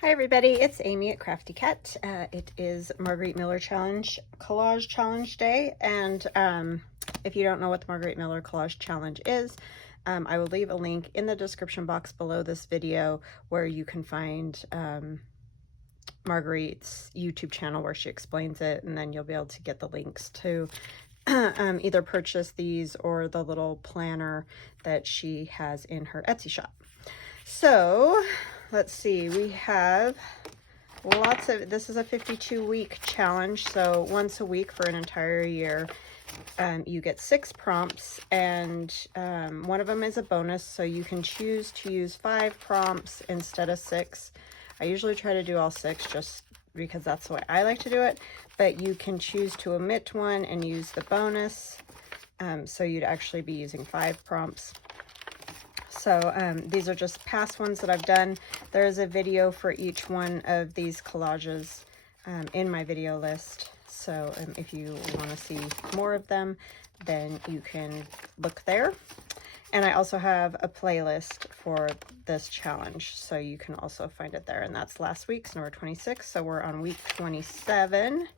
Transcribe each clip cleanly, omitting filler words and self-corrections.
Hi everybody, it's Amy at Crafty Cat. It is Margarete Miller Collage Challenge Day, and if you don't know what the Margarete Miller Collage Challenge is, I will leave a link in the description box below this video where you can find Margarete's YouTube channel where she explains it, and then you'll be able to get the links to either purchase these or the little planner that she has in her Etsy shop. So let's see, we have lots of, this is a 52-week challenge, so once a week for an entire year. You get 6 prompts, and one of them is a bonus, so you can choose to use 5 prompts instead of 6. I usually try to do all 6 just because that's the way I like to do it, but you can choose to omit one and use the bonus, so you'd actually be using 5 prompts. So these are just past ones that I've done. There is a video for each one of these collages in my video list. So if you want to see more of them, then you can look there. And I also have a playlist for this challenge, so you can also find it there. And that's last week's, number 26. So we're on week 27.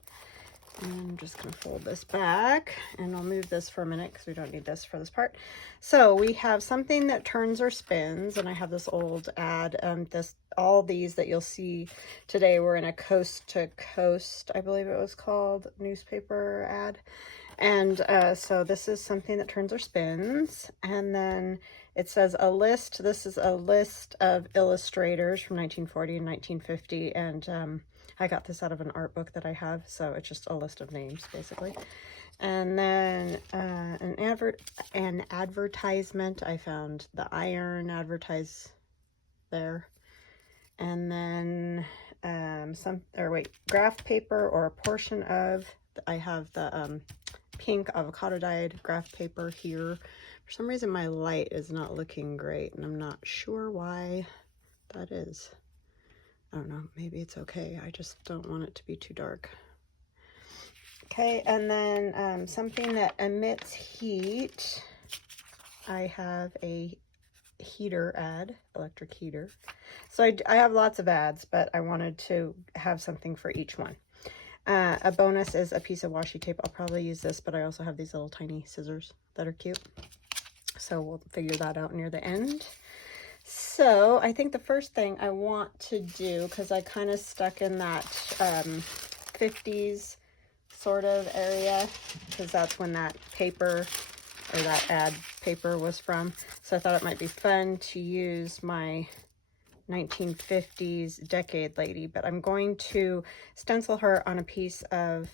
I'm just going to fold this back, and I'll move this for a minute because we don't need this for this part. So we have something that turns or spins, and I have this old ad. All these that you'll see today were in a Coast to Coast, I believe it was called, newspaper ad. And so this is something that turns or spins. And then it says a list. This is a list of illustrators from 1940 and 1950, and I got this out of an art book that I have, so it's just a list of names, basically. And then an advertisement. I found the iron advertise there. And then graph paper, or a portion of. I have the pink avocado dyed graph paper here. For some reason, my light is not looking great, and I'm not sure why that is. I don't know, maybe it's okay. I just don't want it to be too dark. Okay, and then something that emits heat. I have a heater ad, electric heater. So I have lots of ads, but I wanted to have something for each one. A bonus is a piece of washi tape. I'll probably use this, but I also have these little tiny scissors that are cute. So we'll figure that out near the end. So I think the first thing I want to do, because I kind of stuck in that 50s sort of area, because that's when that paper, or that ad paper, was from. So I thought it might be fun to use my 1950s decade lady, but I'm going to stencil her on a piece of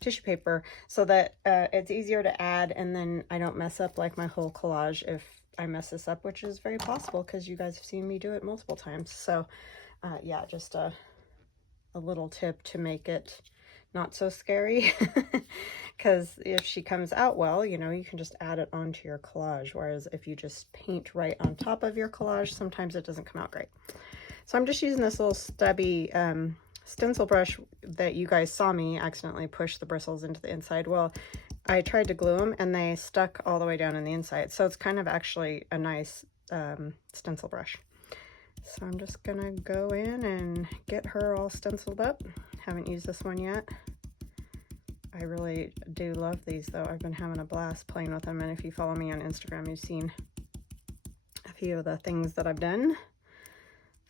tissue paper so that it's easier to add, and then I don't mess up like my whole collage if I mess this up, which is very possible because you guys have seen me do it multiple times. So yeah, just a little tip to make it not so scary, because if she comes out well, you know, you can just add it onto your collage, whereas if you just paint right on top of your collage, sometimes it doesn't come out great. So I'm just using this little stubby stencil brush that you guys saw me accidentally push the bristles into the inside. Well, I tried to glue them and they stuck all the way down in the inside. So it's kind of actually a nice stencil brush. So I'm just gonna go in and get her all stenciled up. Haven't used this one yet. I really do love these though. I've been having a blast playing with them, and if you follow me on Instagram, you've seen a few of the things that I've done.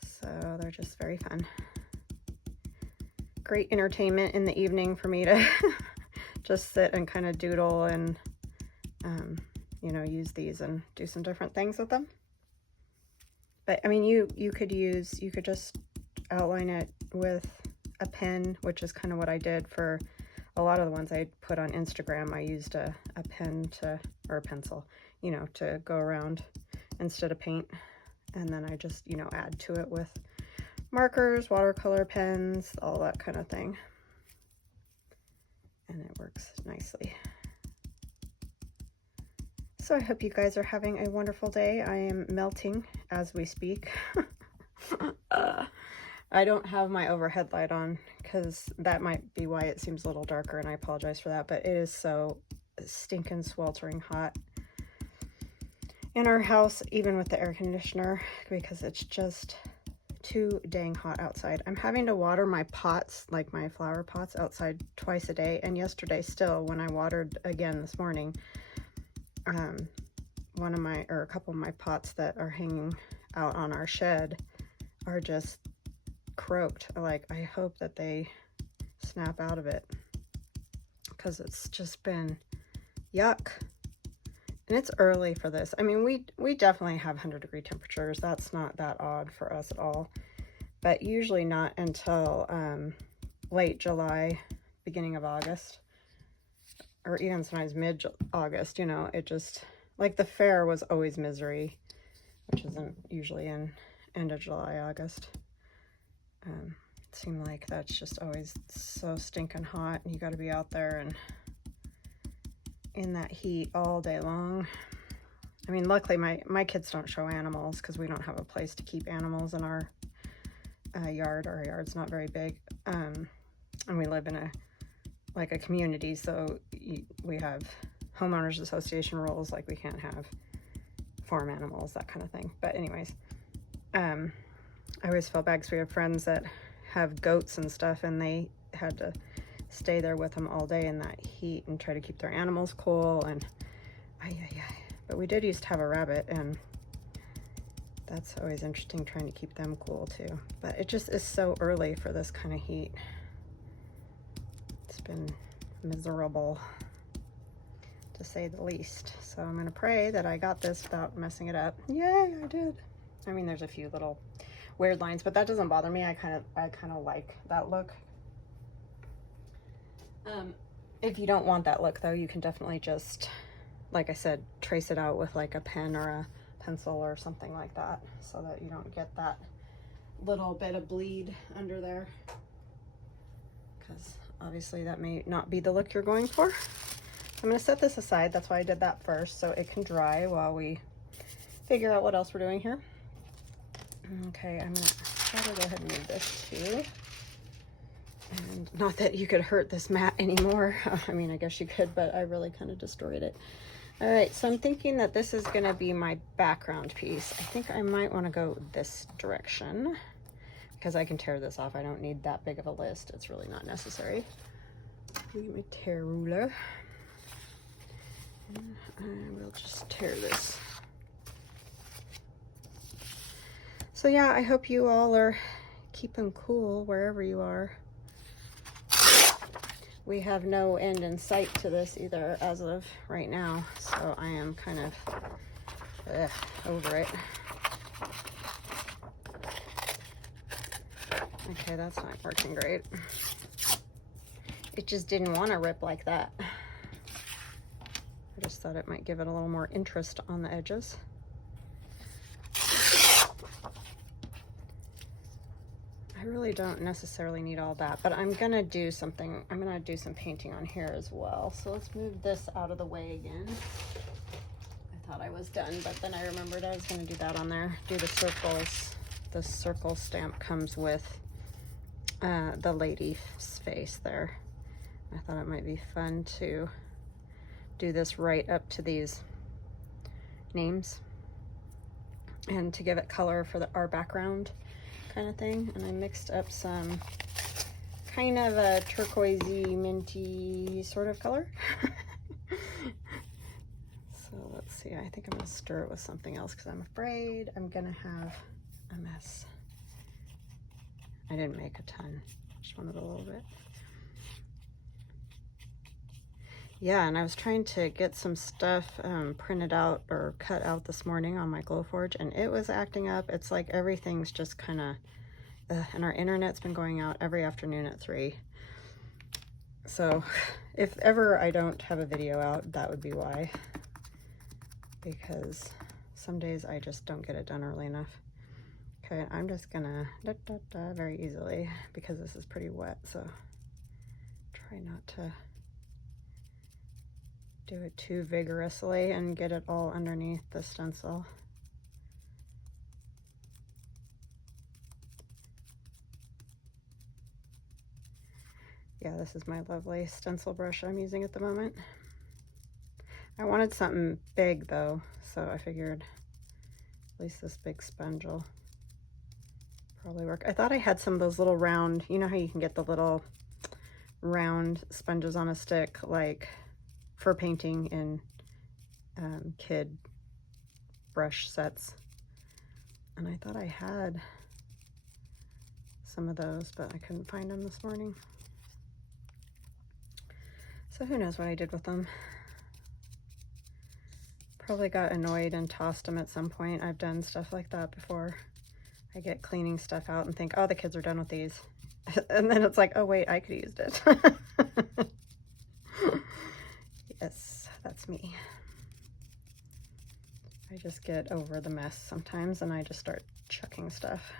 So they're just very fun. Great entertainment in the evening for me to just sit and kind of doodle and, you know, use these and do some different things with them. But I mean, you could just outline it with a pen, which is kind of what I did for a lot of the ones I put on Instagram. I used a pen or a pencil, you know, to go around instead of paint. And then I just, you know, add to it with markers, watercolor pens, all that kind of thing. And it works nicely. So I hope you guys are having a wonderful day. I am melting as we speak. I don't have my overhead light on because that might be why it seems a little darker, and I apologize for that, but it is so stinking sweltering hot in our house, even with the air conditioner, because it's just too dang hot outside. I'm having to water my pots, like my flower pots, outside twice a day. And yesterday still, when I watered again this morning, a couple of my pots that are hanging out on our shed are just croaked. Like, I hope that they snap out of it, because it's just been yuck. And it's early for this. I mean, we definitely have 100-degree temperatures. That's not that odd for us at all. But usually not until late July, beginning of August, or even sometimes mid-August, you know. It just, like, the fair was always misery, which isn't usually in end of July, August. It seemed like that's just always so stinking hot, and you got to be out there and in that heat all day long. I mean, luckily my kids don't show animals, because we don't have a place to keep animals in our yard. Our yard's not very big, and we live in a community, so we have homeowners association rules, like we can't have farm animals, that kind of thing. But anyways, I always feel bad, because we have friends that have goats and stuff, and they had to stay there with them all day in that heat and try to keep their animals cool. And but we did used to have a rabbit, and that's always interesting, trying to keep them cool too. But it just is so early for this kind of heat. It's been miserable, to say the least. So I'm gonna pray that I got this without messing it up. Yay, I did. I mean, there's a few little weird lines, but that doesn't bother me. I kind of like that look. If you don't want that look, though, you can definitely just, like I said, trace it out with like a pen or a pencil or something like that, so that you don't get that little bit of bleed under there, because obviously that may not be the look you're going for. I'm going to set this aside. That's why I did that first, so it can dry while we figure out what else we're doing here. Okay, I'm going to try to go ahead and move this too. And not that you could hurt this mat anymore. I mean, I guess you could, but I really kind of destroyed it. All right, so I'm thinking that this is going to be my background piece. I think I might want to go this direction, because I can tear this off. I don't need that big of a list. It's really not necessary. Get my tear ruler. And I will just tear this. So yeah, I hope you all are keeping cool wherever you are. We have no end in sight to this either as of right now, so I am kind of over it. Okay, that's not working great. It just didn't want to rip like that. I just thought it might give it a little more interest on the edges. I really don't necessarily need all that, but I'm gonna do something. I'm gonna do some painting on here as well. So let's move this out of the way again. I thought I was done, but then I remembered I was gonna do that on there. Do the circles. The circle stamp comes with the lady's face there. I thought it might be fun to do this right up to these names, and to give it color for our background kind of thing. And I mixed up some kind of a turquoisey, minty sort of color. So let's see, I think I'm gonna stir it with something else, because I'm afraid I'm gonna have a mess. I didn't make a ton, just wanted a little bit. Yeah, and I was trying to get some stuff printed out or cut out this morning on my Glowforge, and it was acting up. It's like everything's just kind of, and our internet's been going out every afternoon at 3. So if ever I don't have a video out, that would be why. Because some days I just don't get it done early enough. Okay, I'm just gonna very easily, because this is pretty wet, so try not to do it too vigorously and get it all underneath the stencil. Yeah, this is my lovely stencil brush I'm using at the moment. I wanted something big though, so I figured at least this big sponge will probably work. I thought I had some of those little round, you know how you can get the little round sponges on a stick, like for painting in kid brush sets. And I thought I had some of those, but I couldn't find them this morning. So who knows what I did with them. Probably got annoyed and tossed them at some point. I've done stuff like that before. I get cleaning stuff out and think, oh, the kids are done with these. And then it's like, oh wait, I could have used it. Yes, that's me. I just get over the mess sometimes and I just start chucking stuff.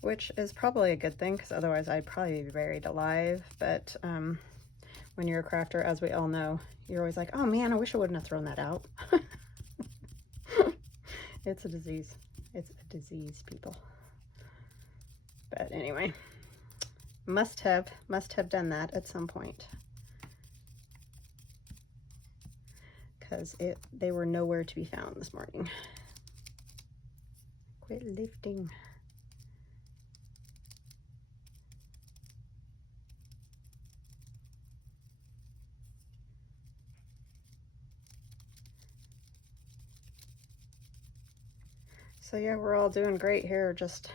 Which is probably a good thing, because otherwise I'd probably be buried alive. But when you're a crafter, as we all know, you're always like, oh man, I wish I wouldn't have thrown that out. It's a disease. It's a disease, people. But anyway, must have done that at some point. Because they were nowhere to be found this morning. Quit lifting. So yeah, we're all doing great here, just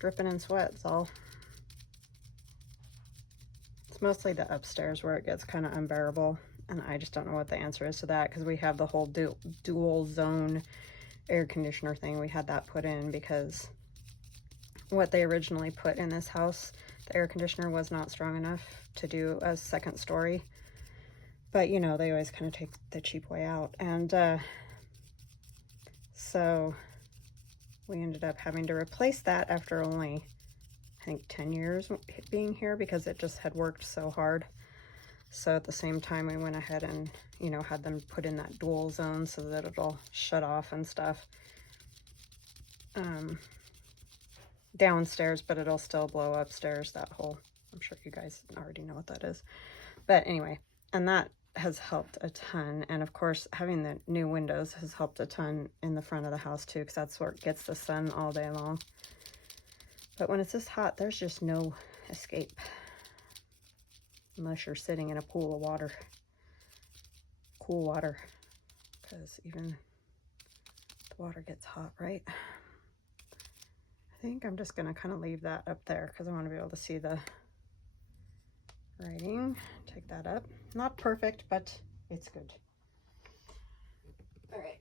dripping in sweat, it's all. It's mostly the upstairs where it gets kind of unbearable, and I just don't know what the answer is to that, because we have the whole dual zone air conditioner thing. We had that put in because what they originally put in this house, the air conditioner was not strong enough to do a second story. But you know, they always kind of take the cheap way out. And so we ended up having to replace that after only, I think, 10 years being here, because it just had worked so hard. So at the same time, we went ahead and, you know, had them put in that dual zone so that it'll shut off and stuff downstairs, but it'll still blow upstairs, that whole, I'm sure you guys already know what that is. But anyway, and that has helped a ton. And of course, having the new windows has helped a ton in the front of the house too, because that's where it gets the sun all day long. But when it's this hot, there's just no escape. Unless you're sitting in a pool of water. Cool water. Because even the water gets hot, right? I think I'm just going to kind of leave that up there because I want to be able to see the writing. Take that up. Not perfect, but it's good. All right.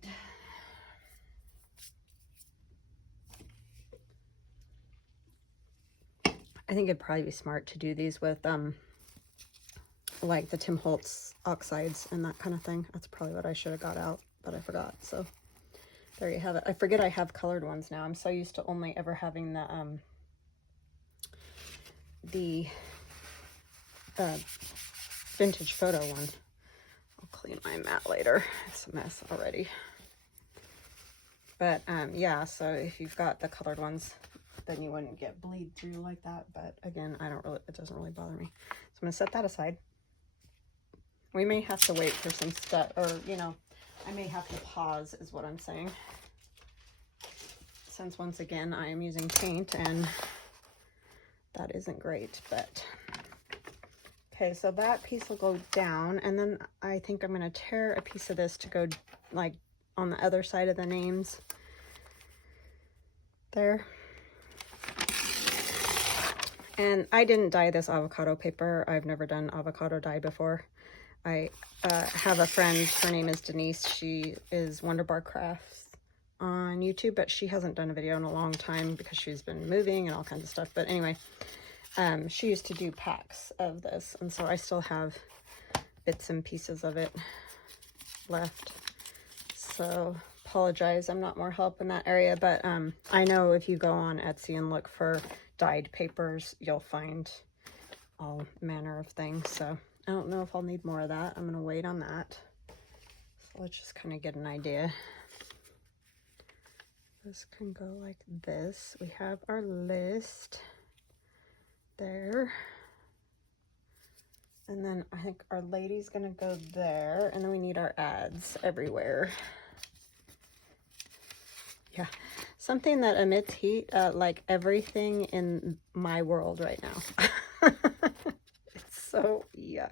I think it'd probably be smart to do these with like the Tim Holtz oxides and that kind of thing. That's probably what I should have got out, but I forgot. So there you have it. I forget I have colored ones now. I'm so used to only ever having the vintage photo one. I'll clean my mat later. It's a mess already. But yeah, so if you've got the colored ones, then you wouldn't get bleed through like that. But again, it doesn't really bother me. So I'm gonna set that aside. We may have to wait for some stuff, or you know, I may have to pause is what I'm saying. Since once again, I am using paint and that isn't great, but okay, so that piece will go down, and then I think I'm gonna tear a piece of this to go like on the other side of the names there. And I didn't dye this avocado paper. I've never done avocado dye before. I have a friend, her name is Denise. She is Wonderbar Crafts on YouTube, but she hasn't done a video in a long time because she's been moving and all kinds of stuff. But anyway, she used to do packs of this, and so I still have bits and pieces of it left. So apologize, I'm not more help in that area, but I know if you go on Etsy and look for dyed papers, you'll find all manner of things. So I don't know if I'll need more of that. I'm gonna wait on that. So let's just kind of get an idea. This can go like this. We have our list there. And then I think our lady's gonna go there, and then we need our ads everywhere. Yeah, something that emits heat, like everything in my world right now. It's so yuck.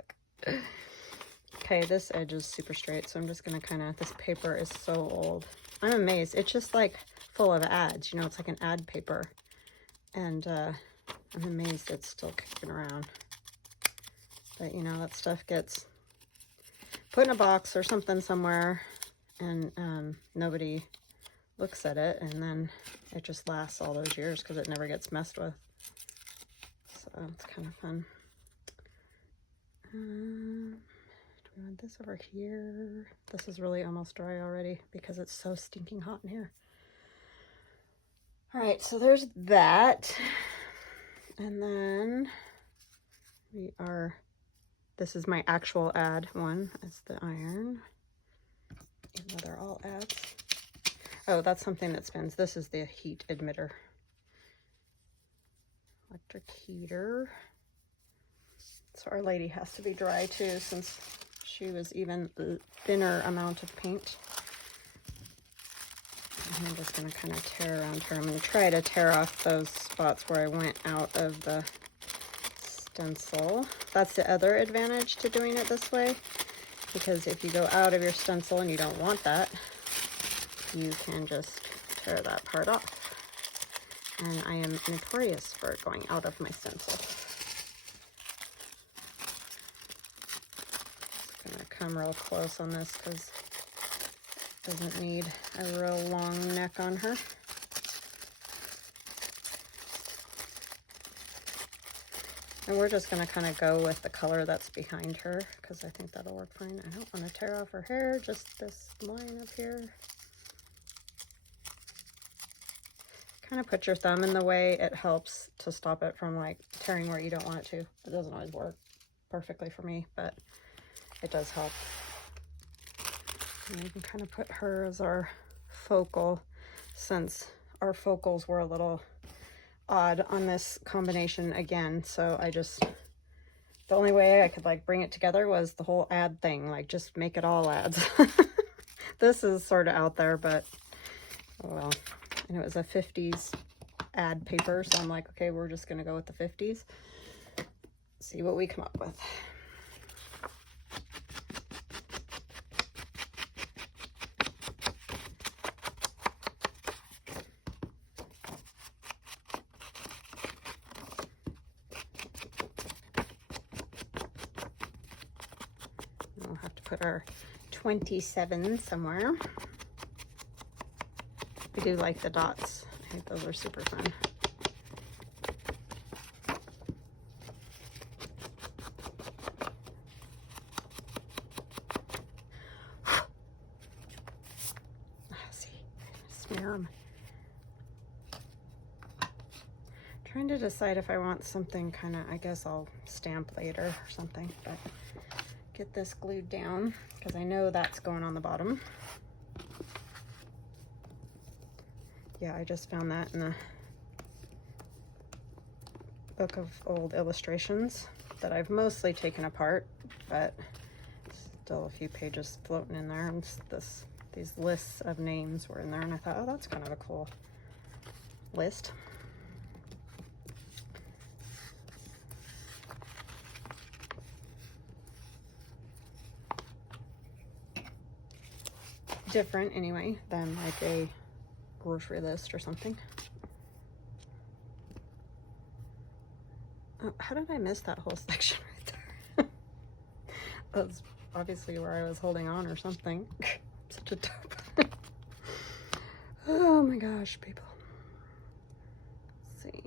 Okay, this edge is super straight, so I'm just gonna kind of, this paper is so old. I'm amazed. It's just like full of ads, you know, it's like an ad paper. And I'm amazed it's still kicking around. But, you know, that stuff gets put in a box or something somewhere, and nobody looks at it, and then it just lasts all those years because it never gets messed with. So it's kind of fun. Do we want this over here? This is really almost dry already because it's so stinking hot in here. All right, so there's that. And then this is my actual ad one. It's the iron. Even though they're all ads. Oh, that's something that spins. This is the heat emitter. Electric heater. So our lady has to be dry too, since she was even thinner amount of paint. And I'm just going to kind of tear around her. I'm going to try to tear off those spots where I went out of the stencil. That's the other advantage to doing it this way, because if you go out of your stencil and you don't want that, you can just tear that part off. And I am notorious for going out of my stencil. Just gonna come real close on this because it doesn't need a real long neck on her. And we're just gonna kind of go with the color that's behind her because I think that'll work fine. I don't want to tear off her hair, just this line up here. Kind of put your thumb in the way. It helps to stop it from like tearing where you don't want it to. It doesn't always work perfectly for me, but it does help. And we can kind of put her as our focal, since our focals were a little odd on this combination again. So the only way I could like bring it together was the whole ad thing, like just make it all ads. This is sort of out there, but oh well. And it was a 50s ad paper, so I'm like, okay, we're just gonna go with the 50s. See what we come up with. We'll have to put our 27 somewhere. I do like the dots. I think those are super fun. See, smear them. Trying to decide if I want something kind of, I guess I'll stamp later or something, but get this glued down because I know that's going on the bottom. Yeah, I just found that in a book of old illustrations that I've mostly taken apart, but still a few pages floating in there. And these lists of names were in there, and I thought, oh, that's kind of a cool list. Different, anyway, than like a grocery list or something. Oh, how did I miss that whole section right there? That's obviously where I was holding on or something. Such a dope. Oh my gosh, people. Let's see.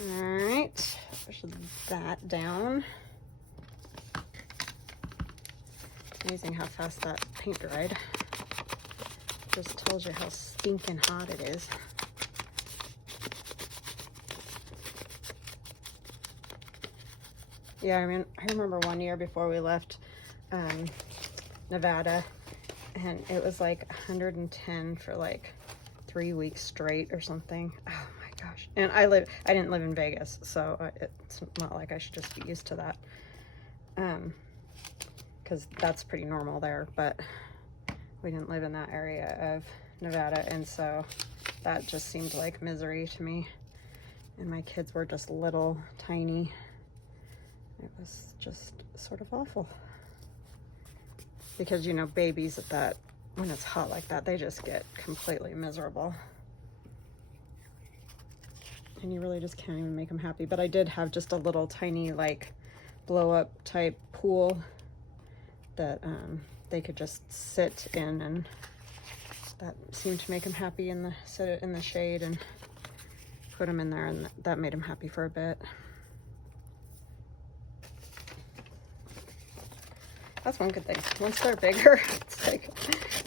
All right, push that down. Amazing how fast that paint dried. Just tells you how stinking hot it is. Yeah, I mean, I remember one year before we left Nevada, and it was like 110 for like 3 weeks straight or something. Oh my gosh. And I didn't live in Vegas, so it's not like I should just be used to that. Because that's pretty normal there, but We didn't live in that area of Nevada, and so that just seemed like misery to me. And my kids were just little, tiny. It was just sort of awful. Because, you know, babies at that, when it's hot like that, they just get completely miserable. And you really just can't even make them happy. But I did have just a little tiny, like, blow-up type pool that they could just sit in, and that seemed to make them happy sit in the shade and put them in there, and that made them happy for a bit. That's one good thing. Once they're bigger, it's like,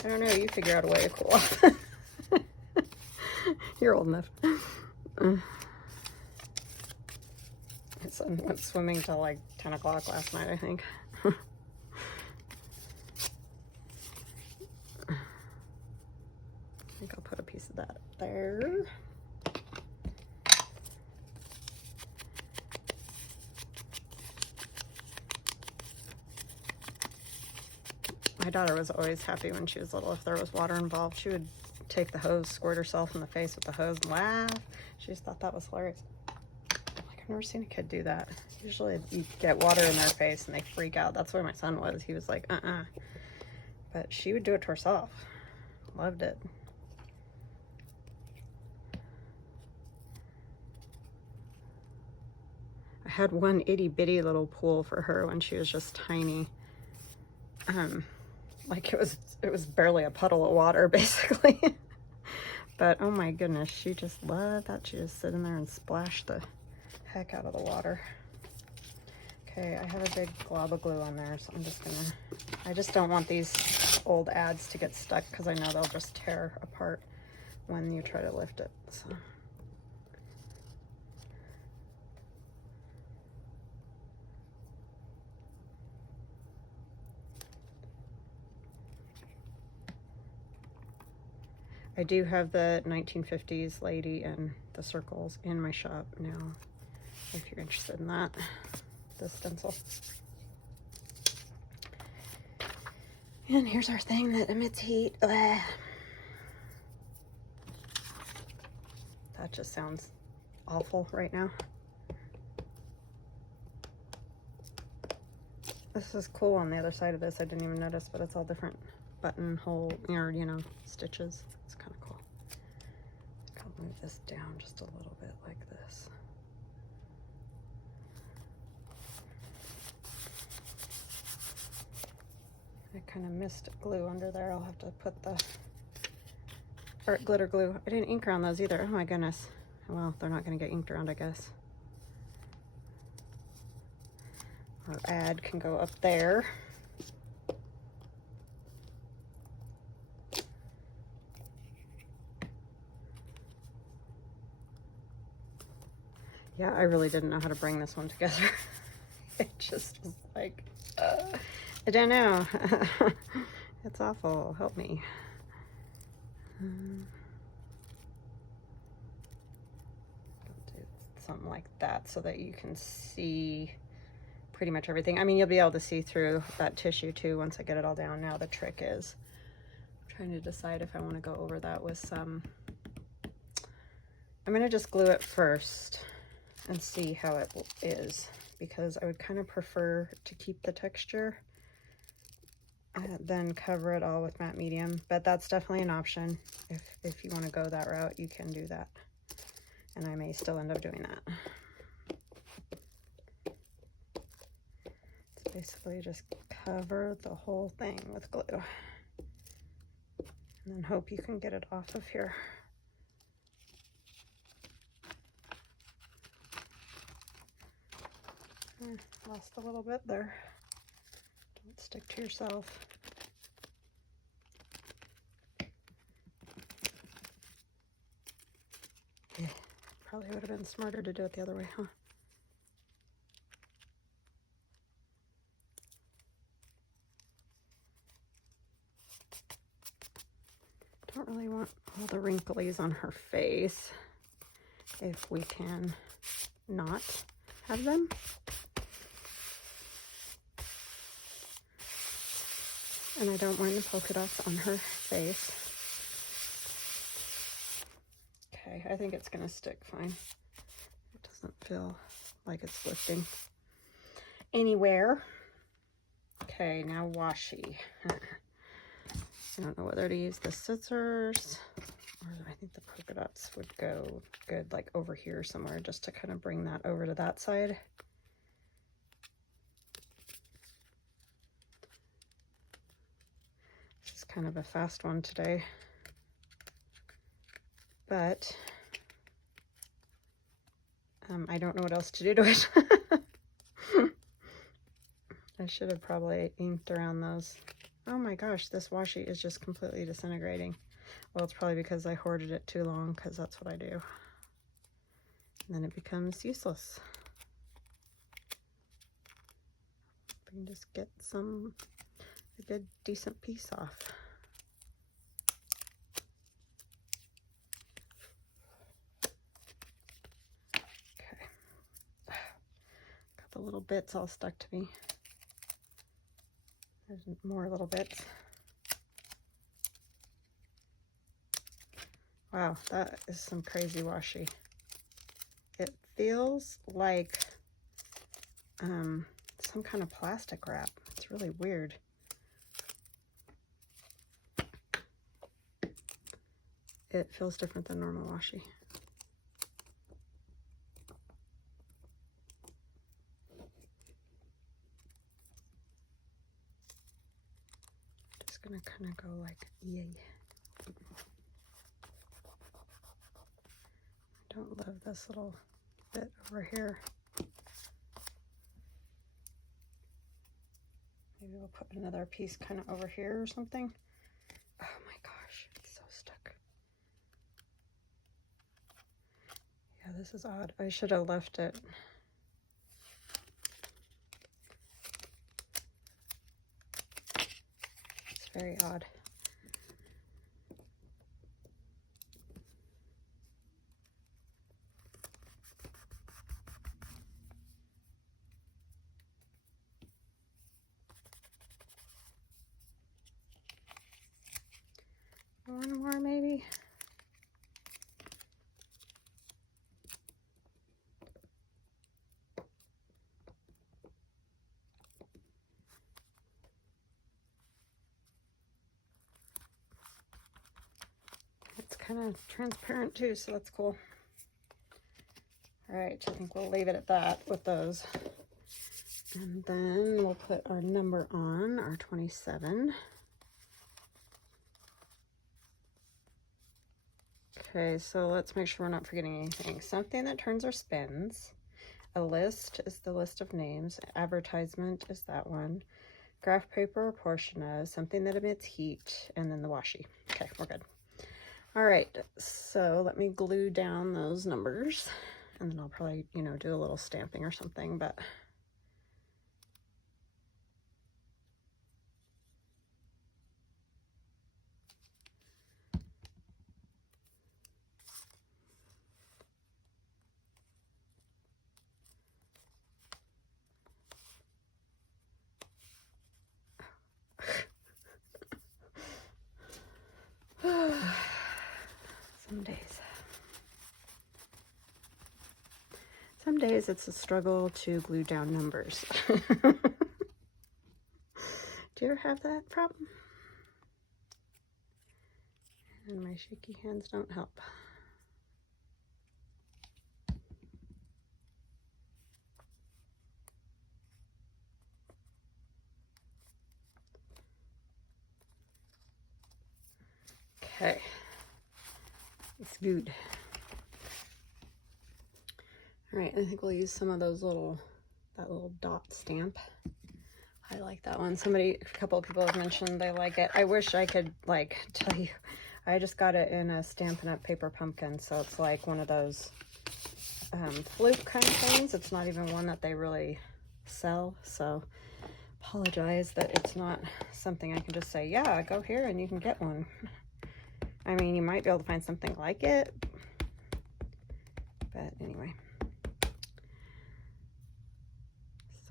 I don't know, you figure out a way to cool off. You're old enough. My son went swimming till like 10 o'clock last night, I think. I think I'll put a piece of that up there. My daughter was always happy when she was little. If there was water involved, she would take the hose, squirt herself in the face with the hose, and laugh. She just thought that was hilarious. Like, I've never seen a kid do that. Usually you get water in their face and they freak out. That's where my son was. He was like, But she would do it to herself. Loved it. I had one itty bitty little pool for her when she was just tiny. Like it was barely a puddle of water, basically. But oh my goodness, she just loved that. She just sit in there and splash the heck out of the water. Okay, I have a big glob of glue on there, so I just don't want these old ads to get stuck, because I know they'll just tear apart when you try to lift it. So. I do have the 1950s lady and the circles in my shop now, if you're interested in that, the stencil. And here's our thing that emits heat. That just sounds awful right now. This is cool on the other side of this. I didn't even notice, but it's all different buttonhole, or, you know, stitches. It's kind of cool. I'll move this down just a little bit like this. I kind of missed glue under there. I'll have to put or glitter glue. I didn't ink around those either. Oh my goodness. Well, they're not going to get inked around, I guess. Our ad can go up there. Yeah, I really didn't know how to bring this one together. It just was like, I don't know. It's awful. Help me. Do something like that so that you can see pretty much everything. I mean, you'll be able to see through that tissue too once I get it all down. Now the trick is trying to decide if I want to go over that with some. I'm going to just glue it first and see how it is, because I would kind of prefer to keep the texture, then cover it all with matte medium. But that's definitely an option. If you want to go that route, you can do that, and I may still end up doing that. It's basically just cover the whole thing with glue, and then hope you can get it off of here. Lost a little bit there. Don't stick to yourself. Yeah, probably would have been smarter to do it the other way, huh? Don't really want all the wrinklies on her face, if we can not have them. And I don't mind the polka dots on her face. Okay, I think it's gonna stick fine. It doesn't feel like it's lifting anywhere. Okay, now washi. I don't know whether to use the scissors, or I think the polka dots would go good like over here somewhere, just to kind of bring that over to that side. This is kind of a fast one today, but I don't know what else to do to it. I should have probably inked around those. Oh my gosh, this washi is just completely disintegrating. Well, it's probably because I hoarded it too long, because that's what I do. And then it becomes useless. We can just get a good decent piece off. Okay. Got the little bits all stuck to me. There's more little bits. Wow, that is some crazy washi. It feels like some kind of plastic wrap. It's really weird. It feels different than normal washi. Just gonna kind of go like, yay. I don't love this little bit over here. Maybe we'll put another piece kind of over here or something. Oh my gosh, it's so stuck. Yeah, this is odd. I should have left it. It's very odd. One more maybe. It's kind of transparent too, so that's cool. All right, I think we'll leave it at that with those. And then we'll put our number on, our 27. Okay, so let's make sure we're not forgetting anything. Something that turns or spins. A list is the list of names. Advertisement is that one. Graph paper, a portion of. Something that emits heat. And then the washi. Okay, we're good. All right, so let me glue down those numbers. And then I'll probably, you know, do a little stamping or something, but... Some days it's a struggle to glue down numbers. Do you ever have that problem? And my shaky hands don't help. Okay, it's good. All right, I think we'll use some of those that little dot stamp. I like that one. A couple of people have mentioned they like it. I wish I could like tell you. I just got it in a Stampin' Up! Paper pumpkin, so it's like one of those fluke kind of things. It's not even one that they really sell, so apologize that it's not something I can just say, yeah, go here and you can get one. I mean, you might be able to find something like it, but anyway.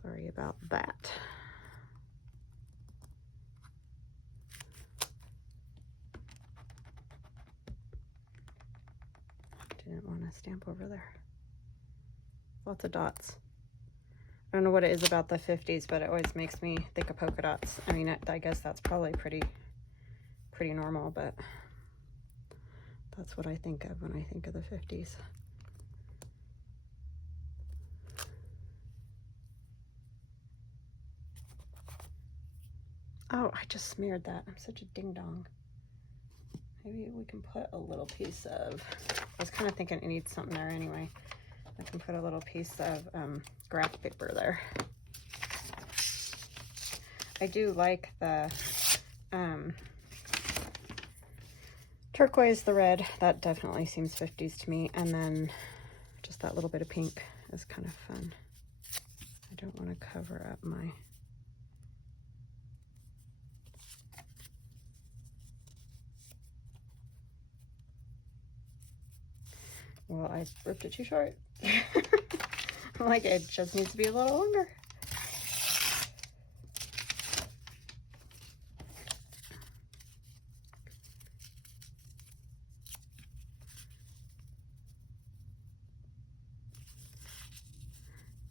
Sorry about that. didn't want to stamp over there. Lots of dots. I don't know what it is about the 50s, but it always makes me think of polka dots. I mean, I guess that's probably pretty normal, but that's what I think of when I think of the 50s. Oh, I just smeared that. I'm such a ding-dong. Maybe we can put a little piece of, I was kind of thinking it needs something there anyway. I can put a little piece of graph paper there. I do like the turquoise, the red. That definitely seems 50s to me. And then just that little bit of pink is kind of fun. I don't want to cover up my... Well, I ripped it too short. Like, it just needs to be a little longer.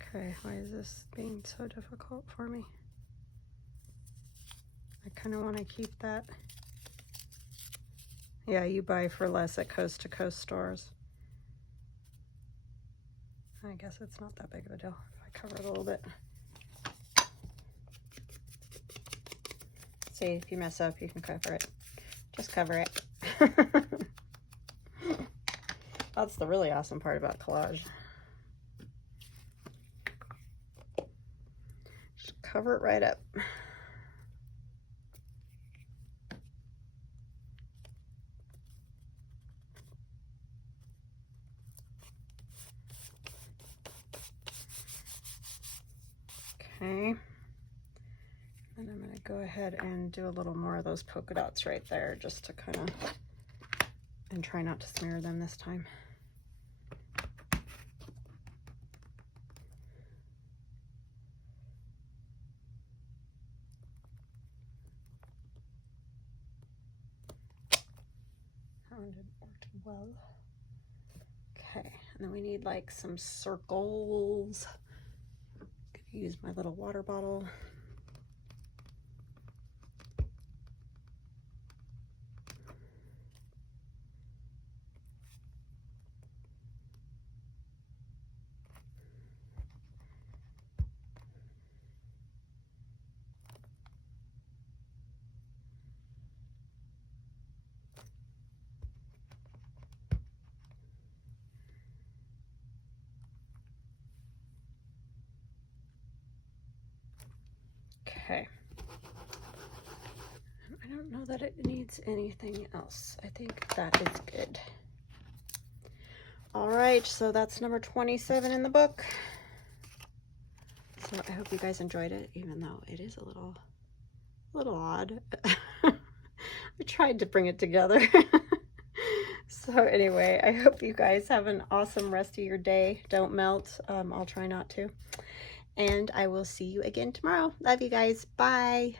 Okay, why is this being so difficult for me? I kind of want to keep that. Yeah, you buy for less at coast to coast stores. I guess it's not that big of a deal if I cover it a little bit. See, if you mess up, you can cover it. Just cover it. That's the really awesome part about collage. Just cover it right up. Okay, and I'm going to go ahead and do a little more of those polka dots right there, just to kind of, and try not to smear them this time. That one didn't work well. Okay, and then we need like some circles. Use my little water bottle. Okay. I don't know that it needs anything else. I think that is good. All right, so that's number 27 in the book. So I hope you guys enjoyed it, even though it is a little odd. I tried to bring it together. So anyway, I hope you guys have an awesome rest of your day. Don't melt. I'll try not to. And I will see you again tomorrow. Love you guys. Bye.